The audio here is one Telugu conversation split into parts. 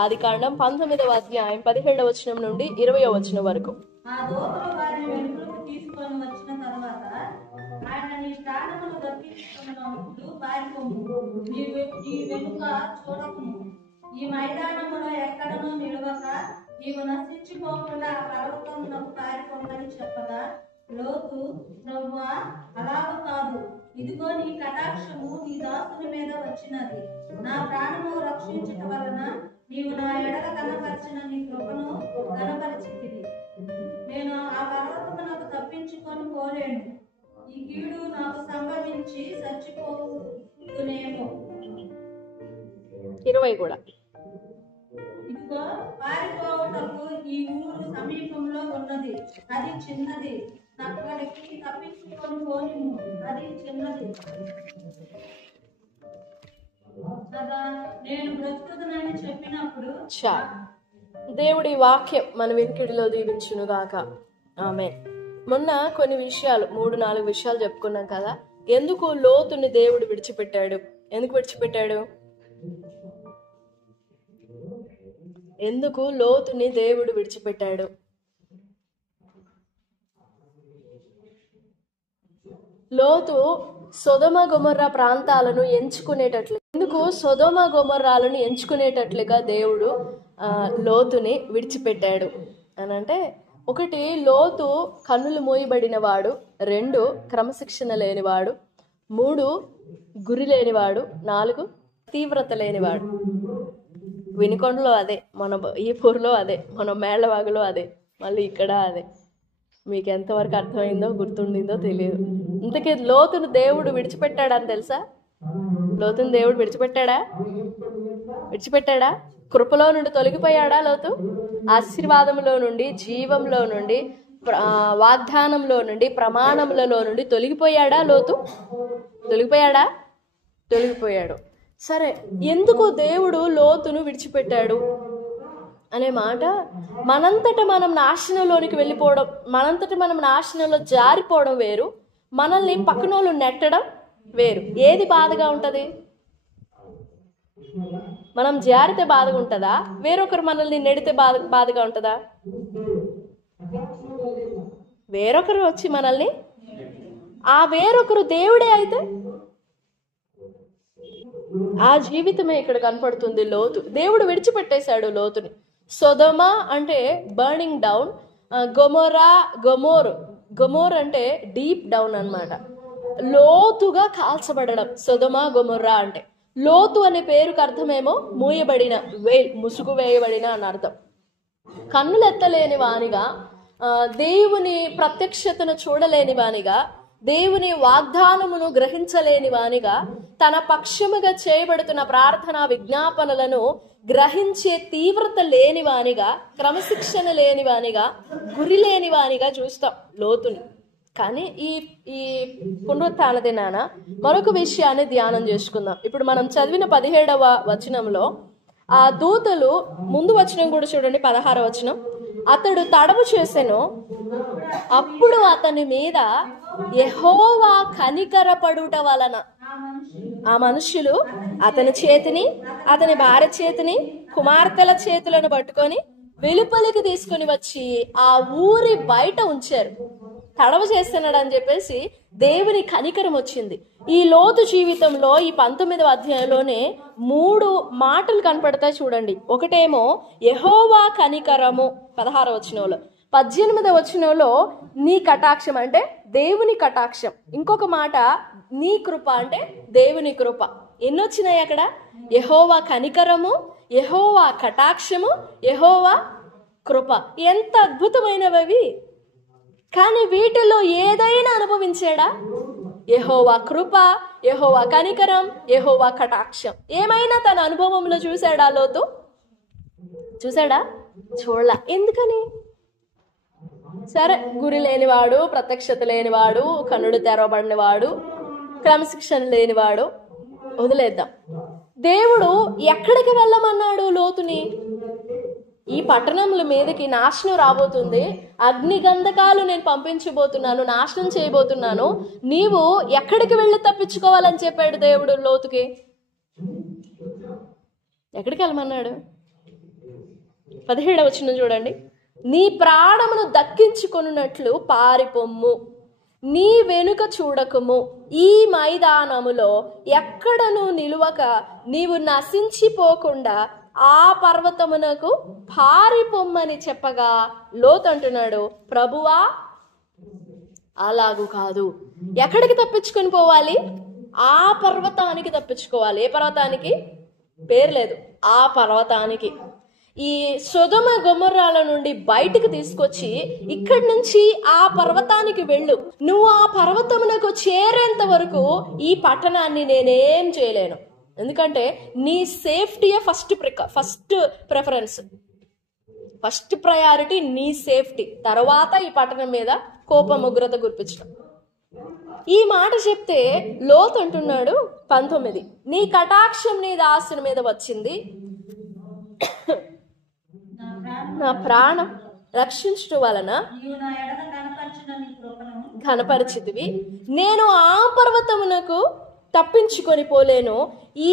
ఆదికాండం 19వ అధ్యాయం 17వ వచనం నుండి 20వ వచనం వరకు. ఆ దూతలు వారిని వెలుపలకు తీసుకొని వచ్చిన తరువాత ఆయన నీ ప్రాణమును దక్కించుకున్నప్పుడు పారిపోము, నీ వెనుక చూడకుము, ఈ మైదానములో ఎక్కడనూ నిలవక నీవు నశించిపోకుండా ఆ పర్వతమునకు పారిపోమని చెప్పగా, లోతు ప్రభువా అలాగ కాదు, ఇదిగో నీ కటాక్షము నీ దాసుని మీద వచ్చినది, నా ప్రాణము రక్షించుట వలన నీవు నా ఎడల కనపరిచిన నీ కృపను కనపరిచితివి. నేను ఆ పర్వతమునకు తప్పించుకొని పోలేను, ఈ కీడు నాకు సంభవించి చచ్చిపోతునేమో. 20 కూడా. ఇదిగో పారిపోవుటకు ఈ ఊరు సమీపంలో ఉన్నది, అది చిన్నది, అక్కడికి తప్పించుకొని పోనిము, అది చిన్నది కదా. నేను బ్రతుకుతానని చెప్పినప్పుడు దేవుడి వాక్యం మన వినికిడిలో దీవించును గాక. ఆమేన్. మొన్న కొన్ని విషయాలు 3-4 విషయాలు చెప్పుకున్నాం కదా. ఎందుకు లోతుని దేవుడు విడిచిపెట్టాడు? ఎందుకు విడిచిపెట్టాడు? ఎందుకు లోతుని దేవుడు విడిచిపెట్టాడు? లోతు సొదొమ గొమొర్రా ప్రాంతాలను ఎంచుకునేటట్లు, ఎందుకు సొదొమ గొమొర్రాలను ఎంచుకునేటట్లుగా దేవుడు లోతుని విడిచిపెట్టాడు అని అంటే, 1 లోతు కన్నులు మూయబడిన వాడు, 2 క్రమశిక్షణ లేనివాడు, 3 గురి లేనివాడు, 4 తీవ్రత లేనివాడు. వినుకొండలో అదే, మన ఈ పూర్లో అదే, మన మేళ్లవాగులో అదే, మళ్ళీ ఇక్కడ అదే. మీకు ఎంతవరకు అర్థమైందో గుర్తుండిందో తెలియదు. ఇంతకీ లోతును దేవుడు విడిచిపెట్టాడని తెలుసా? లోతును దేవుడు విడిచిపెట్టాడా? కృపలో నుండి తొలగిపోయాడా లోతు? ఆశీర్వాదంలో నుండి, జీవంలో నుండి, వాగ్దానంలో నుండి, ప్రమాణములలో నుండి తొలగిపోయాడా లోతు? తొలగిపోయాడు. సరే, ఎందుకు దేవుడు లోతును విడిచిపెట్టాడు అనే మాట, మనంతట మనం నాశనంలోనికి వెళ్ళిపోవడం, మనంతట మనం నాశనంలో జారిపోవడం వేరు, మనల్ని పక్కనోళ్ళు నెట్టడం వేరు. ఏది బాధగా ఉంటది? మనం జారితే బాధగా ఉంటుందా? వేరొకరు మనల్ని నెడితే బాధగా ఉంటుందా? వేరొకరు వచ్చి మనల్ని, ఆ వేరొకరు దేవుడే అయితే ఆ జీవితమే ఇక్కడ కనపడుతుంది. లోతు దేవుడు విడిచిపెట్టేశాడు లోతుని. సొదొమ అంటే బర్నింగ్ డౌన్, గొమోర్ అంటే డీప్ డౌన్ అన్నమాట, లోతుగా కాల్చబడడం. సొదొమ గొమొర్రా అంటే, లోతు అనే పేరుకు అర్థమేమో మూయబడిన, ముసుగు వేయబడిన అని అర్థం. కన్నులు ఎత్తలేని వానిగా, దేవుని ప్రత్యక్షతను చూడలేని వానిగా, దేవుని వాగ్దానమును గ్రహించలేని వానిగా, తన పక్షముగా చేయబడుతున్న ప్రార్థనా విజ్ఞాపనలను గ్రహించే తీవ్రత లేని వానిగా, క్రమశిక్షణ లేని వానిగా, గురి లేని వానిగా చూస్తాం లోతుని. కానీ ఈ పునరుత్థాన దినాన మరొక విషయాన్ని ధ్యానం చేసుకుందాం. ఇప్పుడు మనం చదివిన 17వ వచనంలో ఆ దూతలు, ముందు వచనం కూడా చూడండి, 16వ వచనం, అతడు తడవు చేసెను, అప్పుడు అతని మీద యెహోవా కనికరపడుట వలన ఆ మనుష్యులు అతని చేతిని, అతని భార్య చేతిని, కుమార్తెల చేతులను పట్టుకొని వెలుపలికి తీసుకుని వచ్చి ఆ ఊరి బయట ఉంచారు. తడవ చేస్తున్నాడు అని చెప్పేసి దేవుని కనికరం వచ్చింది. ఈ లోతు జీవితంలో ఈ 19వ అధ్యాయంలోనే 3 మాటలు కనపడతాయి చూడండి. ఒకటేమో యెహోవా కనికరము 16వ వచనంలో, 18వ వచనంలో నీ కటాక్షం అంటే దేవుని కటాక్షం, ఇంకొక మాట నీ కృప అంటే దేవుని కృప. ఎన్నొచ్చినాయి అక్కడ? యెహోవా కనికరము, యెహోవా కటాక్షము, యెహోవా కృప. ఎంత అద్భుతమైనవి! కానీ వీటిలో ఏదైనా అనుభవించాడా? యెహోవా కృప, యెహోవా కనికరం, యెహోవా కటాక్షం ఏమైనా తన అనుభవంలో చూశాడా లోతు? చూడలా. ఎందుకని? సరే, గురి లేనివాడు, ప్రత్యక్షత లేనివాడు, కన్నుడు తెరవబడినవాడు, క్రమశిక్షణ లేనివాడు, వదిలేద్దాం. దేవుడు ఎక్కడికి వెళ్ళమన్నాడు లోతుని? ఈ పట్టణముల మీదకి నాశనం రాబోతుంది, అగ్ని గంధకాలు నేను పంపించబోతున్నాను, నాశనం చేయబోతున్నాను, నీవు ఎక్కడికి వెళ్ళి తప్పించుకోవాలని చెప్పాడు దేవుడు లోతుకి. ఎక్కడికి వెళ్ళమన్నాడు? 17వ వచనం చూడండి. నీ ప్రాణమును దక్కించుకొనున్నట్లు పారిపొమ్ము, నీ వెనుక చూడకము, ఈ మైదానములో ఎక్కడను నిలువక నీవు నశించిపోకుండా ఆ పర్వతమునకు పారిపొమ్మని చెప్పగా లోతు అంటున్నాడు, ప్రభువా అలాగు కాదు. ఎక్కడికి తప్పించుకొని పోవాలి? ఆ పర్వతానికి తప్పించుకోవాలి. ఏ పర్వతానికి? పేరు లేదు, ఆ పర్వతానికి. ఈ సొదొమ గొమొర్రాల నుండి బయటికి తీసుకొచ్చి ఇక్కడి నుంచి ఆ పర్వతానికి వెళ్ళు, నువ్వు ఆ పర్వతమునకు చేరేంత వరకు ఈ పట్టణాన్ని నేనేం చేయలేను. ఎందుకంటే నీ సేఫ్టీయే ఫస్ట్ ప్రిఫరెన్స్, ఫస్ట్ ప్రయారిటీ నీ సేఫ్టీ, తర్వాత ఈ పట్టణం మీద కోపం ఉగ్రత గుర్పించడం. ఈ మాట చెప్తే లోతు అంటున్నాడు 19, నీ కటాక్షం నీ దాసుని మీద వచ్చింది, నా ప్రాణం రక్షించడం వలన ఘనపరిచితివి. నేను ఆ పర్వతమునకు తప్పించుకొని పోలేను,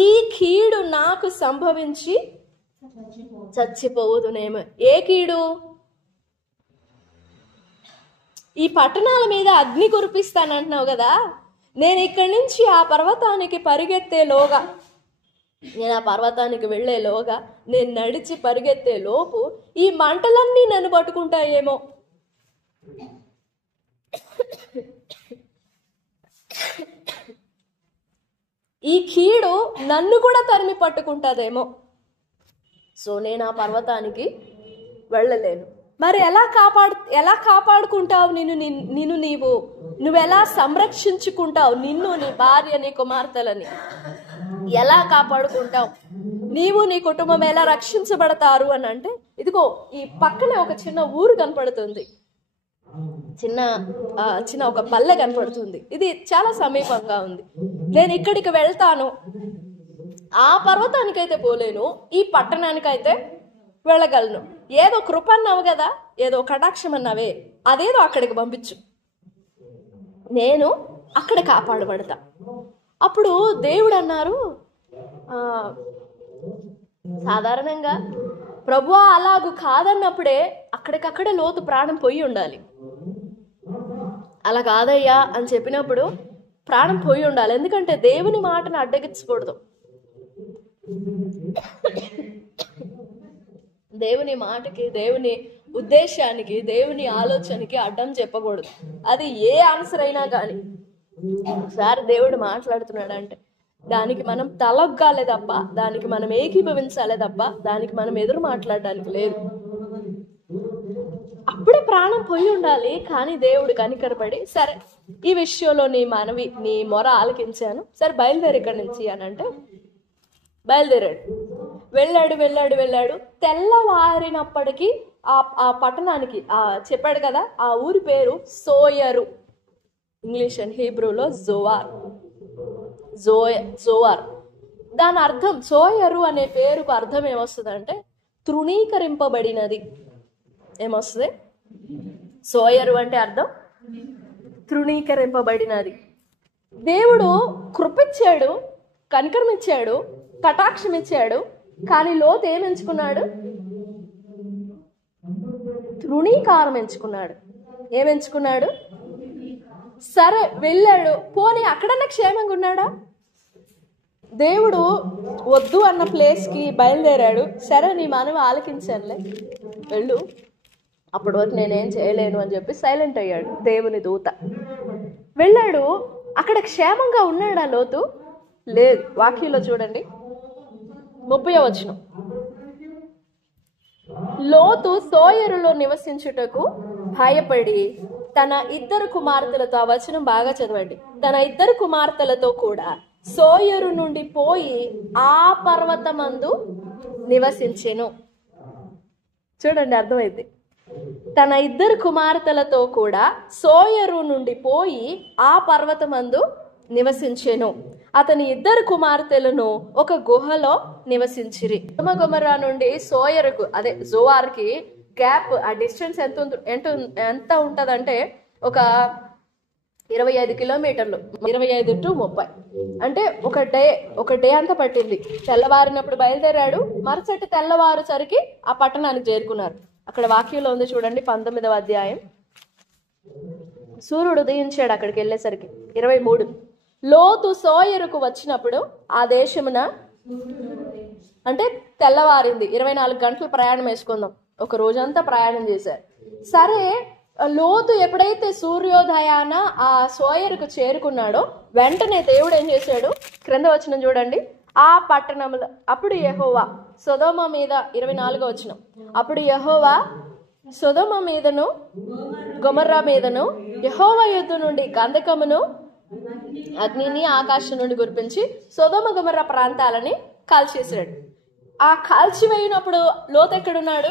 ఈ కీడు నాకు సంభవించి చచ్చిపోవుదునేమో. ఏ కీడు? ఈ పట్టణాల మీద అగ్ని కురిపిస్తానంటున్నావు కదా, నేను ఇక్కడి నుంచి ఆ పర్వతానికి పరిగెత్తేలోగా, నేను ఆ పర్వతానికి వెళ్లేలోగా, నేను నడిచి పరిగెత్తే లోపు ఈ మంటలన్నీ నన్ను పట్టుకుంటాయేమో. ఈ కీడు నన్ను కూడా తరిమి పట్టుకుంటాదేమో. సో నేను ఆ పర్వతానికి వెళ్ళలేను. మరి ఎలా కాపాడుకుంటావు నువ్వెలా సంరక్షించుకుంటావు నిన్ను, నీ భార్య, నీ కుమార్తెలని ఎలా కాపాడుకుంటావు? నీవు నీ కుటుంబం ఎలా రక్షించబడతారు అని అంటే, ఇదిగో ఈ పక్కనే ఒక చిన్న ఊరు కనపడుతుంది, చిన్న ఒక పల్లె కనపడుతుంది. ఇది చాలా సమీపంగా ఉంది. నేను ఇక్కడికి వెళ్తాను, ఆ పర్వతానికైతే పోలేను, ఈ పట్టణానికైతే వెళ్ళగలను. ఏదో కృప అన్నావు కదా, ఏదో కటాక్షం అన్నావే, అదేదో అక్కడికి పంపించు, నేను అక్కడ కాపాడబడతా. అప్పుడు దేవుడు అన్నారు, సాధారణంగా ప్రభువా అలాగూ కాదన్నప్పుడే అక్కడికక్కడే లోతు ప్రాణం పోయి ఉండాలి. అలా కాదయ్యా అని చెప్పినప్పుడు ప్రాణం పోయి ఉండాలి. ఎందుకంటే దేవుని మాటను అడ్డగించకూడదు, దేవుని మాటకి, దేవుని ఉద్దేశానికి, దేవుని ఆలోచనకి అడ్డం చెప్పకూడదు. అది ఏ ఆన్సర్ అయినా కానీ ఒకసారి దేవుడు మాట్లాడుతున్నాడంటే దానికి మనం తలొగ్గాలే తప్ప, దానికి మనం ఏకీభవించాలే తప్ప, దానికి మనం ఎదురు మాట్లాడడానికి లేదు. అప్పుడే ప్రాణం పోయి ఉండాలి. కానీ దేవుడు కనికరపడి, సరే ఈ విషయంలో నీ మొర ఆలకించాను, సరే బయలుదేరి ఇక్కడి నుంచి అని అంటే బయలుదేరాడు. వెళ్ళాడు. తెల్లవారినప్పటికీ ఆ పట్టణానికి చెప్పాడు కదా, ఆ ఊరి పేరు సోయరు, ఇంగ్లీష్ అండ్ హీబ్రూలో జోవార్. దాని అర్థం, సోయరు అనే పేరుకు అర్థం ఏమొస్తుందంటే తృణీకరింపబడినది. ఏమొస్తుంది? సోయరు అంటే అర్థం తృణీకరింపబడినది. దేవుడు కృపిచ్చాడు, కనికరం ఇచ్చాడు, కటాక్షం ఇచ్చాడు. కానీ లోతు ఏం ఎంచుకున్నాడు? తృణీకారం ఎంచుకున్నాడు. ఏమెంచుకున్నాడు? సరే వెళ్ళాడు, పోనీ అక్కడన్నా క్షేమంగా ఉన్నాడా? దేవుడు వద్దు అన్న ప్లేస్కి బయలుదేరాడు. సరే నీ మనవి ఆలకించానులే, వెళ్ళు, అప్పటి వరకు నేనేం చేయలేను అని చెప్పి సైలెంట్ అయ్యాడు దేవుని దూత. వెళ్ళాడు, అక్కడ క్షేమంగా ఉన్నాడా లోతు? లేదు. వాక్యంలో చూడండి 30వ వచనం, లోతు సోయరులో నివసించుటకు భయపడి తన ఇద్దరు కుమార్తెలతో, ఆ వచనం బాగా చదవండి, తన ఇద్దరు కుమార్తెలతో కూడా సోయరు నుండి పోయి ఆ పర్వతమందు నివసించెను. చూడండి, అర్థమైంది. తన ఇద్దరు కుమార్తెలతో కూడా సోయరు నుండి పోయి ఆ పర్వతమందు నివసించెను. అతని ఇద్దరు కుమార్తెలను ఒక గుహలో నివసించిరి. సొదొమ గొమొర్రా నుండి సోయరుకు, అదే జోవార్కి గ్యాప్, ఆ డిస్టెన్స్ ఎంత ఉంటదంటే ఒక 25 కిలోమీటర్లు, 25 to 30 అంటే ఒక డే అంతా పట్టింది. తెల్లవారినప్పుడు బయలుదేరాడు, మరుసటి తెల్లవారుసరికి ఆ పట్టణానికి చేరుకున్నారు. అక్కడ వాక్యంలో ఉంది చూడండి, 19వ అధ్యాయం. సూర్యుడు ఉదయించాడు అక్కడికి వెళ్ళేసరికి. 23 లోతు సోయరుకు వచ్చినప్పుడు ఆ దేశమున, అంటే తెల్లవారింది, 24 గంటలు ప్రయాణం వేసుకుందాం, ఒక రోజంతా ప్రయాణం చేశారు. సరే, లోతు ఎప్పుడైతే సూర్యోదయాన ఆ సోయరుకు చేరుకున్నాడో వెంటనే దేవుడు ఏం చేశాడు, క్రింద వచనం చూడండి, ఆ పట్టణంలో అప్పుడు యెహోవా సొదొమ మీద, 24వ వచనం, అప్పుడు యెహోవా సొదొమ మీదను గొమొర్రా మీదను యెహోవా యుద్ధ నుండి గంధకమును అగ్నిని ఆకాశం నుండి కురిపించి సొదొమ గొమొర్రా ప్రాంతాలని కాల్చేశాడు. ఆ కాల్చివేయినప్పుడు లోతు ఎక్కడున్నాడు?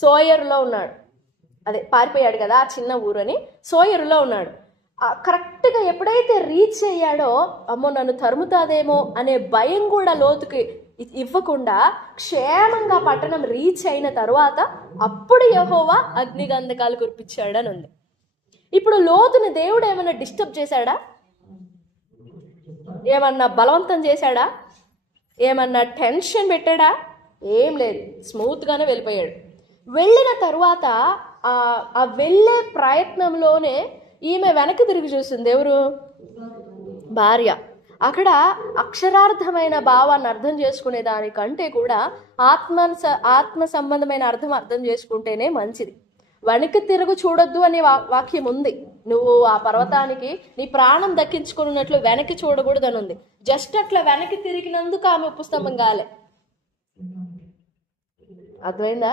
సోయరులో ఉన్నాడు. అదే పారిపోయాడు కదా ఆ చిన్న ఊరని, సోయరులో ఉన్నాడు. కరెక్ట్గా ఎప్పుడైతే రీచ్ అయ్యాడో, అమ్మో నన్ను తరుముతాదేమో అనే భయం కూడా లోతుకి ఇవ్వకుండా క్షేమంగా పట్టణం రీచ్ అయిన తరువాత అప్పుడు యెహోవా అగ్నిగంధకాలు కురిపించాడని ఉంది. ఇప్పుడు లోతుని దేవుడు ఏమన్నా డిస్టర్బ్ చేశాడా? ఏమన్నా బలవంతం చేశాడా? ఏమన్నా టెన్షన్ పెట్టాడా? ఏం లేదు, స్మూత్గానే వెళ్ళిపోయాడు. వెళ్ళిన తరువాత ఆ వెళ్ళే ప్రయత్నంలోనే ఈమె వెనక్కి తిరిగి చూసింది. ఎవరు? భార్య. అక్కడ అక్షరార్థమైన భావాన్ని అర్థం చేసుకునే దానికంటే కూడా ఆత్మ సంబంధమైన అర్థం చేసుకుంటేనే మంచిది. వెనక్కి తిరుగు చూడొద్దు అనే వాక్యం ఉంది. నువ్వు ఆ పర్వతానికి నీ ప్రాణం దక్కించుకున్నట్లు వెనక్కి చూడకూడదు అని ఉంది. జస్ట్ అట్లా వెనక్కి తిరిగినందుకు ఆమె ఉపస్తంభం కాలే. అర్థమైందా?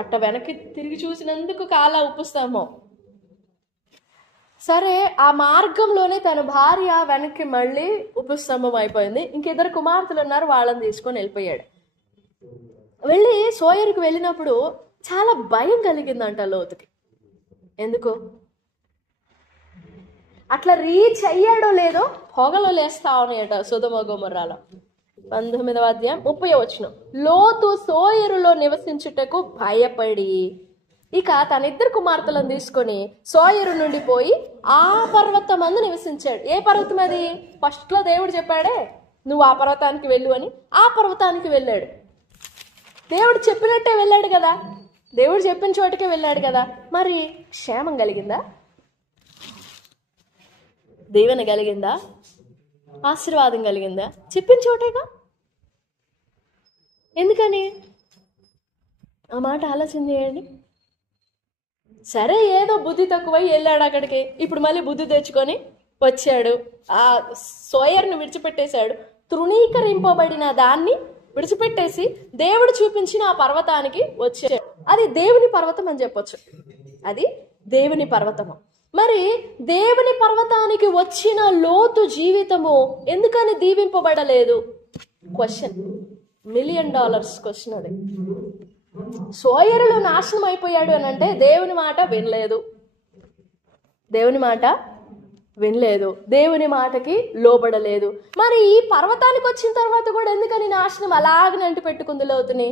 అట్ట వెనక్కి తిరిగి చూసినందుకు కాలా ఉపస్తంభం. సరే, ఆ మార్గంలోనే తన భార్య వెనక్కి మళ్ళీ ఉపస్తంభం అయిపోయింది. ఇంకిద్దరు కుమార్తెలు ఉన్నారు, వాళ్ళని తీసుకొని వెళ్ళిపోయాడు. వెళ్ళి సోయరుకు వెళ్ళినప్పుడు చాలా భయం కలిగిందంట లోతుకి. ఎందుకు? అట్లా రీచ్ అయ్యాడో లేదో పొగలో లేస్తా ఉన్నాయట సొదొమ గొమొర్రాలో. 19వ అధ్యాయం 30వ వచనం, లోతు సోయరులో నివసించుటకు భయపడి ఇక తన ఇద్దరు కుమార్తెలను తీసుకొని సోయరు నుండి పోయి ఆ పర్వతం మందు నివసించాడు. ఏ పర్వతం అది? ఫస్ట్ లో దేవుడు చెప్పాడే నువ్వు ఆ పర్వతానికి వెళ్ళు అని. ఆ పర్వతానికి వెళ్ళాడు. దేవుడు చెప్పినట్టే వెళ్ళాడు కదా, దేవుడు చెప్పిన చోటకే వెళ్ళాడు కదా. మరి క్షేమం కలిగిందా? దీవెన కలిగిందా? ఆశీర్వాదం కలిగిందా? చెప్పిన చోటేగా. ఎందుకని? ఆ మాట ఆలోచన చేయండి. సరే, ఏదో బుద్ధి తక్కువై వెళ్ళాడు అక్కడికి, ఇప్పుడు మళ్ళీ బుద్ధి తెచ్చుకొని వచ్చాడు. ఆ సోయర్ని విడిచిపెట్టేశాడు. తృణీకరింపబడిన దాన్ని విడిచిపెట్టేసి దేవుడు చూపించిన ఆ పర్వతానికి వచ్చాడు. అది దేవుని పర్వతం అని చెప్పొచ్చు. అది దేవుని పర్వతము. మరి దేవుని పర్వతానికి వచ్చిన లోతు జీవితము ఎందుకని దీవింపబడలేదు? క్వశ్చన్, $1 million క్వశ్చన్ అది. సోయరులో నాశనం అయిపోయాడు అని అంటే దేవుని మాట వినలేదు, దేవుని మాట వినలేదు, దేవుని మాటకి లోబడలేదు. మరి ఈ పర్వతానికి వచ్చిన తర్వాత కూడా ఎందుకని నాశనం అలాగనే అంటి పెట్టుకుంది లోతుని?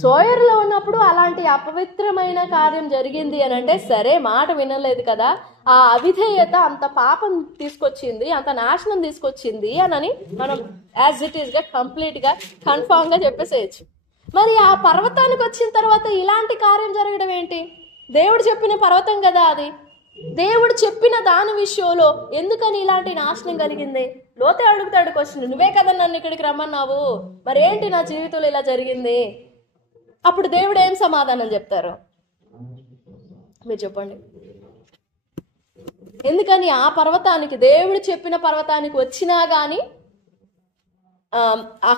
సోయరులో ఉన్నప్పుడు అలాంటి అపవిత్రమైన కార్యం జరిగింది అని అంటే సరే, మాట వినలేదు కదా, ఆ అవిధేయత అంత పాపం తీసుకొచ్చింది, అంత నాశనం తీసుకొచ్చింది అని మనం యాజ్ ఇట్ ఈస్ గా కంప్లీట్ గా కన్ఫామ్ గా చెప్పేసేయచ్చు. మరి ఆ పర్వతానికి వచ్చిన తర్వాత ఇలాంటి కార్యం జరగడం ఏంటి? దేవుడు చెప్పిన పర్వతం కదా అది. దేవుడు చెప్పిన దాని విషయంలో ఎందుకని ఇలాంటి నాశనం కలిగింది? లోతే అడుగుతాడు క్వశ్చన్, నువ్వే కదా నన్ను ఇక్కడికి రమ్మన్నావు, మరేంటి నా జీవితంలో ఇలా జరిగింది? అప్పుడు దేవుడు ఏం సమాధానం చెప్తారు మీరు చెప్పండి. ఎందుకని ఆ పర్వతానికి, దేవుడు చెప్పిన పర్వతానికి వచ్చినా గాని ఆ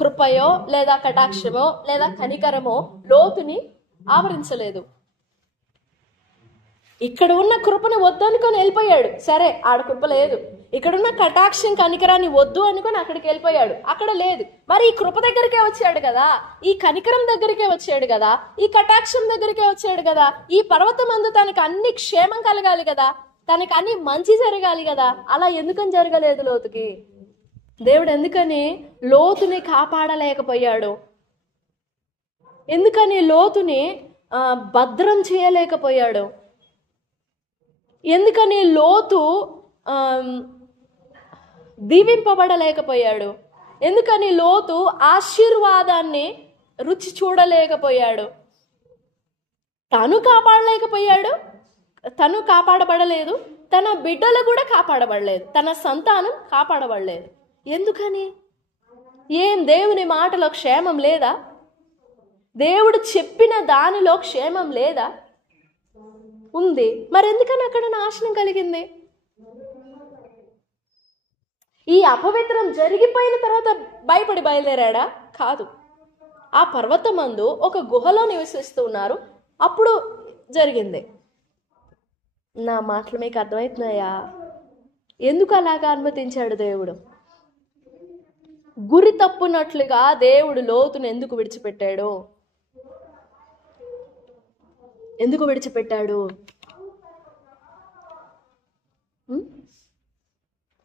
కృపయో లేదా కటాక్షమో లేదా కనికరమో లోతుని ఆవరించలేదు. ఇక్కడ ఉన్న కృపను వద్దు అనుకొని వెళ్ళిపోయాడు. సరే, ఆడ కృప లేదు. ఇక్కడున్న కటాక్షం కనికరాన్ని వద్దు అనుకొని అక్కడికి వెళ్ళిపోయాడు, అక్కడ లేదు. మరి ఈ కృప దగ్గరికే వచ్చాడు కదా, ఈ కనికరం దగ్గరికే వచ్చాడు కదా, ఈ కటాక్షం దగ్గరికే వచ్చాడు కదా, ఈ పర్వతం అందు తనకు అన్ని క్షేమం కలగాలి కదా, తనకు అన్ని మంచి జరగాలి కదా. అలా ఎందుకని జరగలేదు లోతుకి? దేవుడు ఎందుకని లోతుని కాపాడలేకపోయాడు? ఎందుకని లోతుని భద్రం చేయలేకపోయాడు? ఎందుకని లోతు దీవింపబడలేకపోయాడు? ఎందుకని లోతు ఆశీర్వాదాన్ని రుచి చూడలేకపోయాడు? తను కాపాడలేకపోయాడు, తను కాపాడబడలేదు, తన బిడ్డలు కూడా కాపాడబడలేదు, తన సంతానం కాపాడబడలేదు. ఎందుకని? ఏం దేవుని మాటలో క్షేమం లేదా? దేవుడు చెప్పిన దానిలో క్షేమం లేదా? ఉంది. మరి ఎందుకని అక్కడ నాశనం కలిగింది? ఈ అపవిత్రం జరిగిపోయిన తర్వాత భయపడి బయలుదేరాడా? కాదు. ఆ పర్వతమందు ఒక గుహలో నివసిస్తూ ఉన్నారు, అప్పుడు జరిగింది. నా మాటలు మీకు అర్థమవుతున్నాయా? ఎందుకు అలాగా అనుమతించాడు దేవుడు? గురి తప్పునట్లుగా దేవుడు లోతును ఎందుకు విడిచిపెట్టాడు? ఎందుకు విడిచిపెట్టాడు?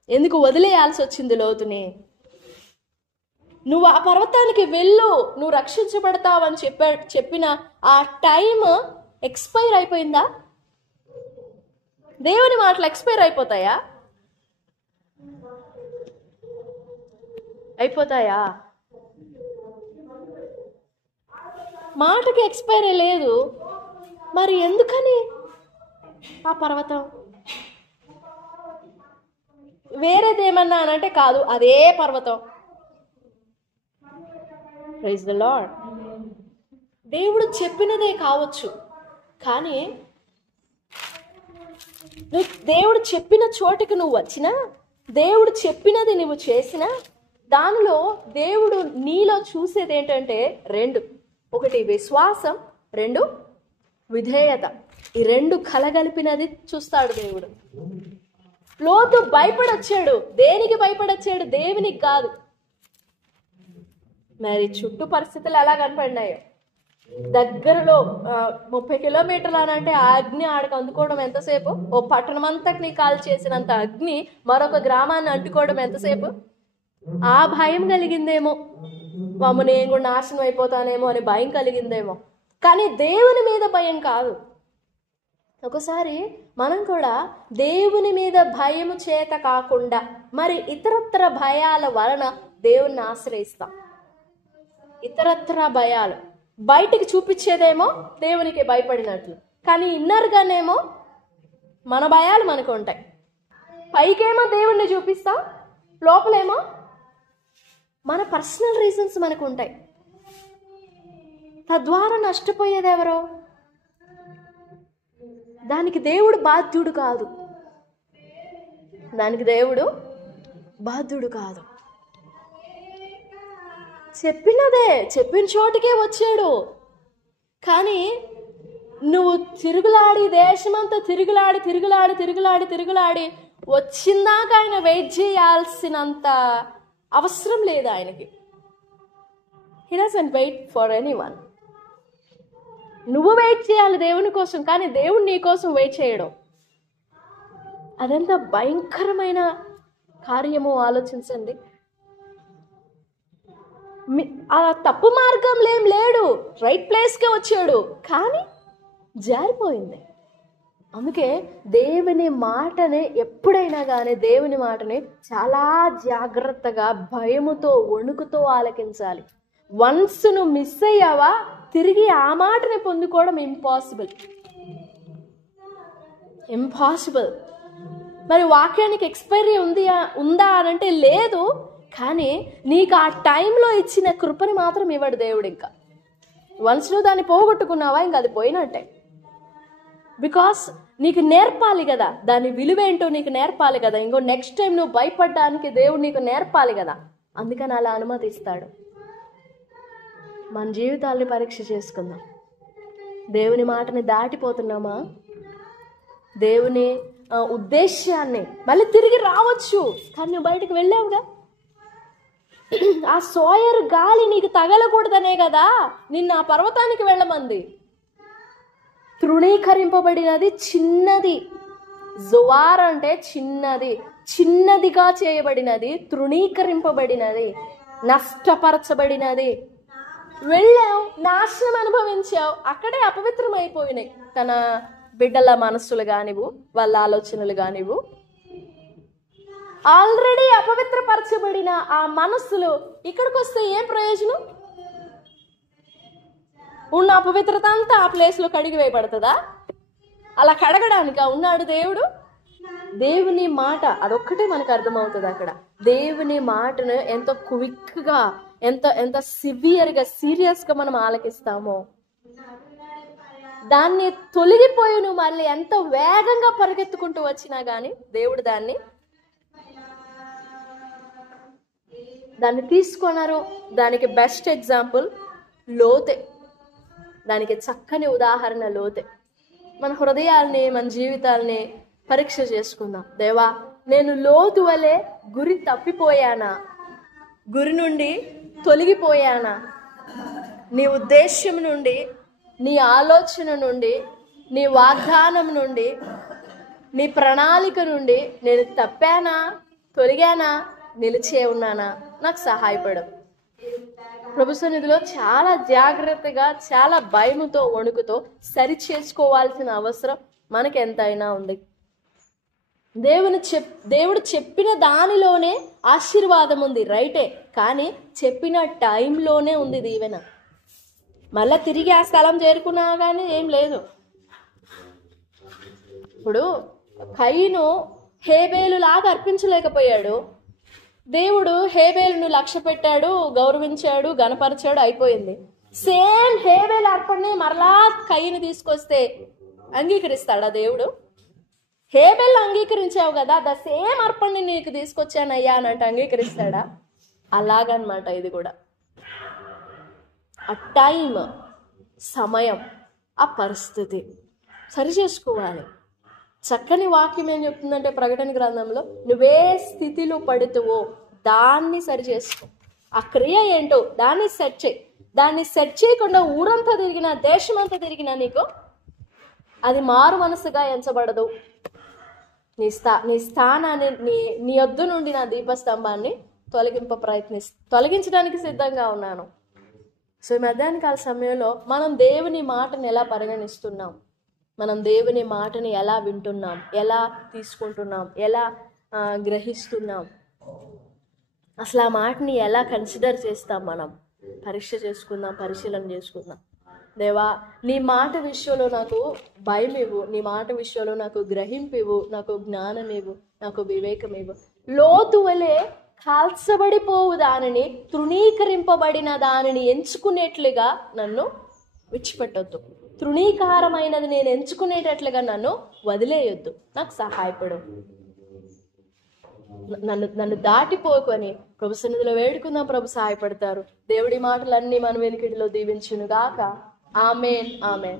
ఎందుకు వదిలేయాల్సి వచ్చింది లోతుని? నువ్వు ఆ పర్వతానికి వెళ్ళు, నువ్వు రక్షించబడతావని చెప్పిన ఆ టైం ఎక్స్పైర్ అయిపోయిందా? దేవుని మాటలు ఎక్స్పైర్ అయిపోతాయా? అయిపోతాయా? మాటకి ఎక్స్పైరీ లేదు. మరి ఎందుకని ఆ పర్వతం? వేరేదేమన్నా అనంటే కాదు, అదే పర్వతం. Praise the lord. దేవుడు చెప్పినదే కావచ్చు, కానీ దేవుడు చెప్పిన చోటికి నువ్వు వచ్చినా, దేవుడు చెప్పినది నువ్వు చేసినా, దానిలో దేవుడు నీలో చూసేది ఏంటంటే రెండు. ఒకటి విశ్వాసం, రెండు విధేయత. ఈ రెండు కలగలిపినది చూస్తాడు దేవుడు. లోతు భయపడొచ్చాడు. దేనికి భయపడొచ్చాడు? దేవునికి కాదు. మరి చుట్టూ పరిస్థితులు ఎలా కనపడినాయో. దగ్గరలో 30 కిలోమీటర్లు అనంటే ఆ అగ్ని ఆడకు అందుకోవడం ఎంతసేపు? ఓ పట్టణం అంతటిని కాల్ చేసినంత అగ్ని మరొక గ్రామాన్ని అంటుకోవడం ఎంతసేపు? ఆ భయం కలిగిందేమో, వాము నేను కూడా నాశనం అయిపోతానేమో అని భయం కలిగిందేమో, కానీ దేవుని మీద భయం కాదు. ఒకసారి మనం కూడా దేవుని మీద భయము చేత కాకుండా మరి ఇతరత్ర భయాల వలన దేవుణ్ణి ఆశ్రయిస్తాం. ఇతరత్ర భయాలు బయటికి చూపించేదేమో దేవునికి భయపడినట్లు, కానీ ఇన్నర్గానేమో మన భయాలు మనకు ఉంటాయి. పైకేమో దేవుణ్ణి చూపిస్తాం, లోపలేమో మన పర్సనల్ రీజన్స్ మనకు ఉంటాయి. తద్వారా నష్టపోయేది ఎవరో? దానికి దేవుడు బాధ్యుడు కాదు. దానికి దేవుడు బాధ్యుడు కాదు. చెప్పినదే, చెప్పిన చోటికే వచ్చాడు. కానీ నువ్వు తిరుగులాడి దేశమంతా తిరుగులాడి వచ్చిందాక ఆయన వెయిట్ చేయాల్సినంత అవసరం లేదు ఆయనకి. He doesn't wait for anyone. నువ్వు వెయిట్ చేయాలి దేవుని కోసం, కానీ దేవుడు నీ కోసం వెయిట్ చేయడం అదెంత భయంకరమైన కార్యమో ఆలోచించండి. ఆ తప్పు మార్గంలో ఏం లేడు, రైట్ ప్లేస్కే వచ్చాడు, కానీ జారిపోయింది. అందుకే దేవుని మాటని ఎప్పుడైనా కానీ దేవుని మాటని చాలా జాగ్రత్తగా భయముతో వణుకుతో ఆలకించాలి. వన్స్ నువ్వు మిస్ అయ్యావా తిరిగి ఆ మాటని పొందుకోవడం ఇంపాసిబుల్. మరి వాక్యానికి ఎక్స్పైరీ ఉందా అనంటే లేదు, కానీ నీకు ఆ టైంలో ఇచ్చిన కృపని మాత్రం ఇవ్వడు దేవుడు. ఇంకా వన్స్ నువ్వు దాన్ని పోగొట్టుకున్నావా ఇంకా అది పోయినట్టే. బికాస్ నీకు నేర్పాలి కదా, దాని విలువేంటో నీకు నేర్పాలి కదా. ఇంకో నెక్స్ట్ టైం నువ్వు భయపడడానికి దేవుడు నీకు నేర్పాలి కదా. అందుకని అలా అనుమతిస్తాడు. మన జీవితాల్ని పరీక్ష చేసుకుందాం. దేవుని మాటని దాటిపోతున్నామా? దేవుని ఉద్దేశాన్ని మళ్ళీ తిరిగి రావచ్చు, కానీ నువ్వు బయటకు వెళ్ళావుగా. ఆ సోయర్ గాలి నీకు తగలకూడదనే కదా నిన్న ఆ పర్వతానికి వెళ్ళమంది. తృణీకరింపబడినది చిన్నది. జువార్ అంటే చిన్నది, చిన్నదిగా చేయబడినది, తృణీకరింపబడినది, నష్టపరచబడినది. వెళ్ళావు, నాశనం అనుభవించావు, అక్కడే అపవిత్రం అయిపోయినాయి తన బిడ్డల మనస్సులు కానివు, వాళ్ళ ఆలోచనలు కానివు. ఆల్రెడీ అపవిత్రపరచబడిన ఆ మనస్సులు ఇక్కడికి వస్తే ఏం ప్రయోజనం? ఉన్న అపవిత్రత అంతా ఆ ప్లేస్ లో కడిగి వేయబడుతుందా? అలా కడగడానికి ఉన్నాడు దేవుడు. దేవుని మాట అదొక్కటే మనకు అర్థమవుతుంది అక్కడ. దేవుని మాటను ఎంత క్విక్ గా, ఎంత సివియర్ గా, సీరియస్ గా మనం ఆలకిస్తామో, దాన్ని తొలగిపోయి నువ్వు మళ్ళీ ఎంత వేగంగా పరిగెత్తుకుంటూ వచ్చినా గానీ దేవుడు దాన్ని తీసుకున్నారు. దానికి బెస్ట్ ఎగ్జాంపుల్ లోతే. దానికి చక్కని ఉదాహరణ లోతే. మన హృదయాల్ని, మన జీవితాల్ని పరీక్ష చేసుకుందాం. దేవా, నేను లోతు వలె గురి తప్పిపోయానా? గురి నుండి తొలగిపోయానా? నీ ఉద్దేశం నుండి, నీ ఆలోచన నుండి, నీ వాగ్దానం నుండి, నీ ప్రణాళిక నుండి నేను తప్పానా, తొలగానా, నిలిచే ఉన్నానా? నాకు సహాయపడు. ప్రభు సన్నిధిలో చాలా జాగ్రత్తగా, చాలా భయముతో, వణుకుతో సరి చేసుకోవాల్సిన అవసరం మనకి ఎంతైనా ఉంది. దేవుడు చెప్పిన దానిలోనే ఆశీర్వాదం ఉంది, రైటే. కానీ చెప్పిన టైంలోనే ఉంది దీవెన. మళ్ళా తిరిగి ఆ స్థలం చేరుకున్నా కానీ ఏం లేదు. ఇప్పుడు కయీను హేబేలు లాగా అర్పించలేకపోయాడు. దేవుడు హేబేలును లక్ష్య పెట్టాడు, గౌరవించాడు, గణపరిచాడు, అయిపోయింది. సేమ్ హేబేలు అర్పణని మరలా కయీను తీసుకొస్తే అంగీకరిస్తాడా దేవుడు? హేబేలు అంగీకరించావు కదా, ద సేమ్ అర్పణని నీకు తీసుకొచ్చానయ్యా అని అంటే అంగీకరిస్తాడా? అలాగనమాట ఇది కూడా. ఆ టైం, సమయం, ఆ పరిస్థితి సరి చేసుకోవాలి. చక్కని వాక్యం ఏం చెప్తుందంటే ప్రకటన గ్రంథంలో, నువ్వే స్థితిలో పడుతువో దాన్ని సరి చేసుకో. ఆ క్రియ ఏంటో దాన్ని సెట్ చేయి. దాన్ని సెట్ చేయకుండా ఊరంతా తిరిగినా, దేశమంతా తిరిగినా నీకు అది మారు మనసుగా ఎంచబడదు. నీ స్థానాన్ని, నీ వద్ద నుండి నా దీపస్తంభాన్ని తొలగించడానికి సిద్ధంగా ఉన్నాను. సో ఈ మధ్యాహ్న కాల సమయంలో మనం దేవుని మాటను ఎలా పరిగణిస్తున్నాం, మనం దేవుని మాటని ఎలా వింటున్నాం, ఎలా తీసుకుంటున్నాం, ఎలా గ్రహిస్తున్నాం, అసలు ఆ మాటని ఎలా కన్సిడర్ చేస్తాం, మనం పరీక్ష చేసుకుందాం, పరిశీలన చేసుకుందాం. దేవా, నీ మాట విషయంలో నాకు భయం ఇవ్వు, నీ మాట విషయంలో నాకు గ్రహింపు ఇవ్వు, నాకు జ్ఞానం ఇవ్వు, నాకు వివేకం ఇవ్వు. లోతు వలె కాల్చబడిపోవు దానిని, తృణీకరింపబడిన దానిని ఎంచుకునేట్లుగా నన్ను విడిచిపెట్టొద్దు. తృణీకారమైనది నేను ఎంచుకునేటట్లుగా నన్ను వదిలేయొద్దు. నాకు సహాయపడు. నన్ను దాటిపోకొని ప్రభు సన్నిధిలో వేడుకుందాం. ప్రభు సహాయపడతారు. దేవుడి మాటలన్నీ మన వెనుకటిలో దీవించును గాక. ఆమేన్, ఆమేన్.